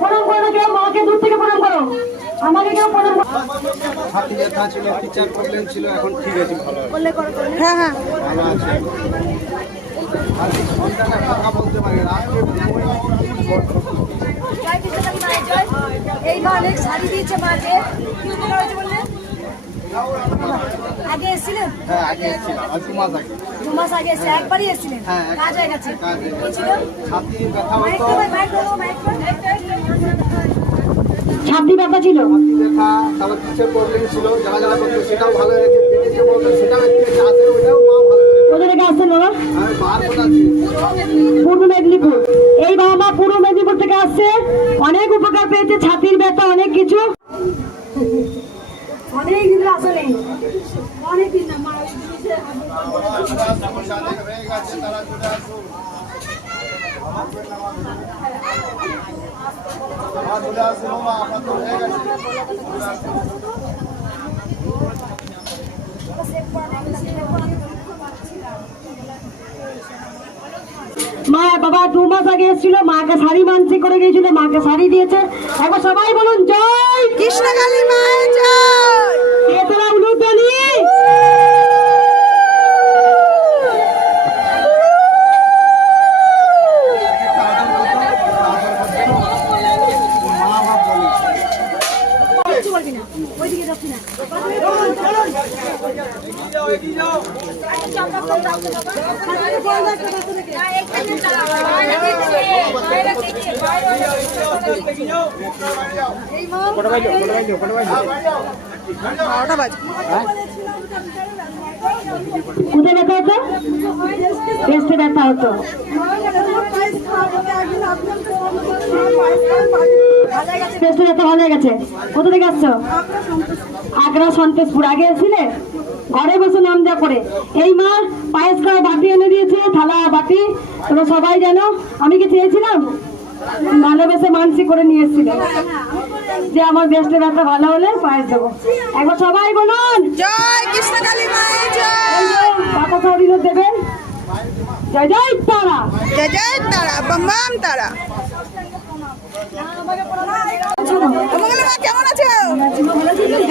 প্রণাম করো না, কেউ মাকে দূর থেকে প্রণাম করো, আমাকে কেউ প্রণাম করো। হাতি ব্যথা ছিল, টিচার প্রবলেম ছিল, এখন ঠিক আছে, ভালো আছে। হ্যাঁ হ্যাঁ ভালো আছে। আর এই সন্তানটা কথা বলতে পারে না, আজকে এই মা অনেক শাড়ি দিয়েছে মাঝে কি উপকার হয়েছে বললেন? আগে এসেছিলেন? হ্যাঁ আগে এসেছিলাম, আজ 2 মাস আগে। 2 মাস আগে এসে একবারই এসেছিলেন? হ্যাঁ, কাজ হয়ে গেছে? কাজ হয়ে গেছে। কি ছিল? ছাতি ব্যথা মাইক হতো, তো মাইক ধরো, মাইক ধরো। ছাতি ব্যাপার ছিল। ছাতি ব্যথা, তারপর টিচার প্রবলেম ছিল, যারা যারা করতো সেটাও ভালো হয়েছে, পেটে যে প্রবলেম সেটাও একটু আছে, ওটাও মা ভালো করে। কোথা থেকে আসছেন বাবা? আর বার কোথা আছে? পূর্ব মেদিনীপুর। এই বাবা পূর্ব মেদিনীপুর থেকে আসছে, অনেক উপকার পেয়েছে, ছাতির ব্যথা অনেক কিছু। অনেক দিন আসলে অনেক দিন না মা ওই জিনিসে হয়ে গেছে, তারা চলে আসুন। চলে আসুন মা, আপনার তো হয়ে গেছে। মা বাবা 2 মাস আগে এসেছিল, মাকে শাড়ি মানসিক করে গিয়েছিল, মাকে শাড়ি দিয়েছে। একবার সবাই বলুন জয় কৃষ্ণকালী মায়ের জয়। কেতলা উলুধ্বনি। কিছু বলবি না, ওইদিকে যাচ্ছি না। কোথায় ব্যথা হতো? পেস্টে ব্যথা হতো। পেস্টে ব্যথা ভালো হয়ে গেছে। কোথা থেকে আসছো? আগ্রা সন্তোষপুর। আগে এসেছিলে? ঘরে বসে নাম দেওয়া করে। এই মা পায়েস খাওয়া বাটি এনে দিয়েছে, থালা বাটি। তোমরা সবাই জানো আমি কি চেয়েছিলাম? ভালোবেসে মানসিক করে নিয়ে এসেছিল যে আমার বেস্টে ব্যথা ভালো হলে পায়েস দেবো। একবার সবাই বলুন জয় কৃষ্ণকালী মায়ের জয়। পাতা সরিয়ে দেবেন। জয় জয় তারা, জয় জয় তারা, বাম বাম তারা। কমলা মা কেমন আছো?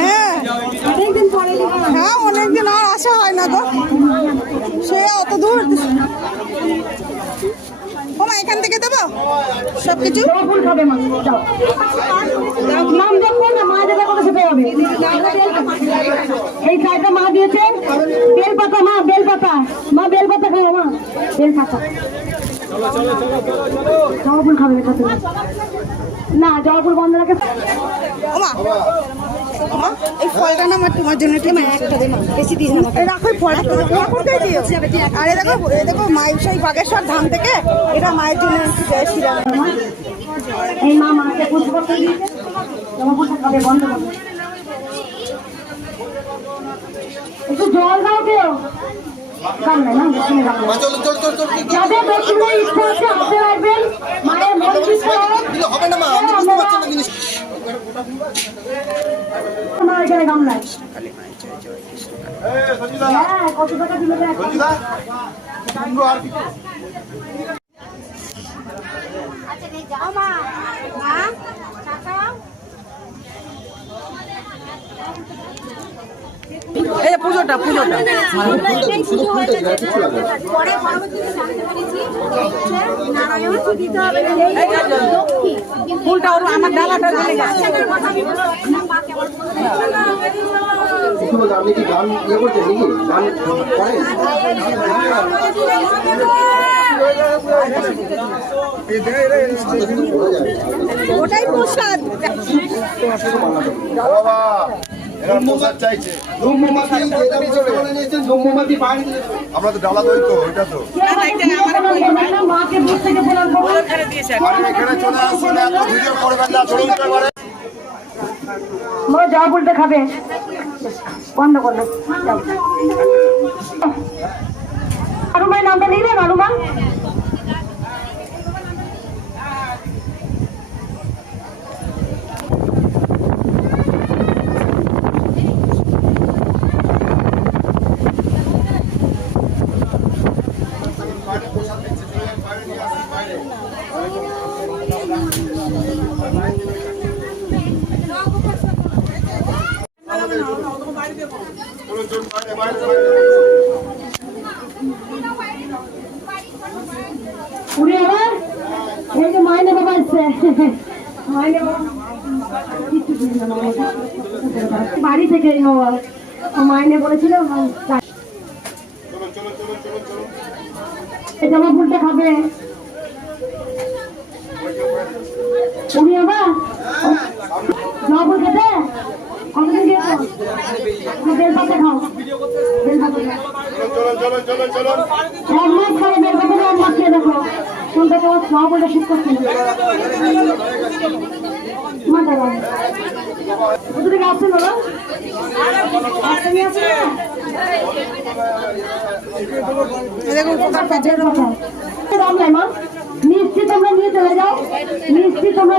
হ্যাঁ অনেকদিন পরে হ্যাঁ অনেকদিন আর আসা হয় না গো, সে অত দূর। ও মা এখান থেকে দেবো সবকিছু? ফুল খাবে মা, যাও। নাম দেখো না, মা যেটা করে সেটাই হবে। এই চাইটা মা দিয়েছে বেলপাতা, মা বেলপাতা, মা বেলপাতা খাও, মা বেলপাতা। জবা ফুল খাবে না তুমি? না জবা ফুল বন্ধ রাখে। ওমা ওমা এই ফলটা না আমার তোমার জন্য ঠিক একটা দে মা, বেশি দিস না আমাকে। রাখো এই ফলটা, রাখো তাই দিও। আরে দেখো এই দেখো মায়ের সেই বাগেশ্বর ধাম থেকে এটা মায়ের জন্য একটু জয় শ্রীরাম। এই মা মাকে পুজো করতে দিয়েছে, জবা ফুলটা খাবে বন্ধ করবে। একটু জল দাও কেউ। গামলায় না, দক্ষিণে গামলায়। যাদের দক্ষিণে ইচ্ছা আছে হাতে রাখবেন, মায়ের মন্দির হবে না মা, আমি বুঝতে পারছি না জিনিস। আমার এখানে গামলায়। হ্যাঁ, কত টাকা দিলে দেখ। এই পুজোটা পুজোটা পরে পরবর্তীতে জানতে পেরেছি নারায়ণ দিতে হবে ফুলটা ওর আমার ডালাটা চলে গেছে। আপনি কি গান ইয়ে করছেন নাকি? গান করেন? ওটাই প্রসাদ। বাবা এরা প্রসাদ চাইছে। আমরা তো ডালা দই তো, ওইটা তো মাকে দূর থেকে প্রণাম করবো। এখানে চলে আসুন, এত ভিডিও করবেন না, চলুন এবারে। মা জবা ফুলটা খাবে, বন্ধ করলো। আরুমার নামটা নিলেন? আরুমা উনি আবার এই যে মাইনে বাবা এসছে মাইনে বাবা কিচ্ছু দিন না বাড়ি থেকে মাইনে বলেছিল জামা ফুলটা খাবে উনি আবার জামা ফুল খেতে কতদিন খেয়েছো বেল পাতা খাও বেল পাতা এক মাস খাবে বেল পাতা এক মাস খেয়ে দেখো কোনটা তোমার জামা ফুলটা শুট করছে কত থেকে আসছেন বাবা মিষ্টি তোমরা নিয়ে চলে যাও মিষ্টি তোমরা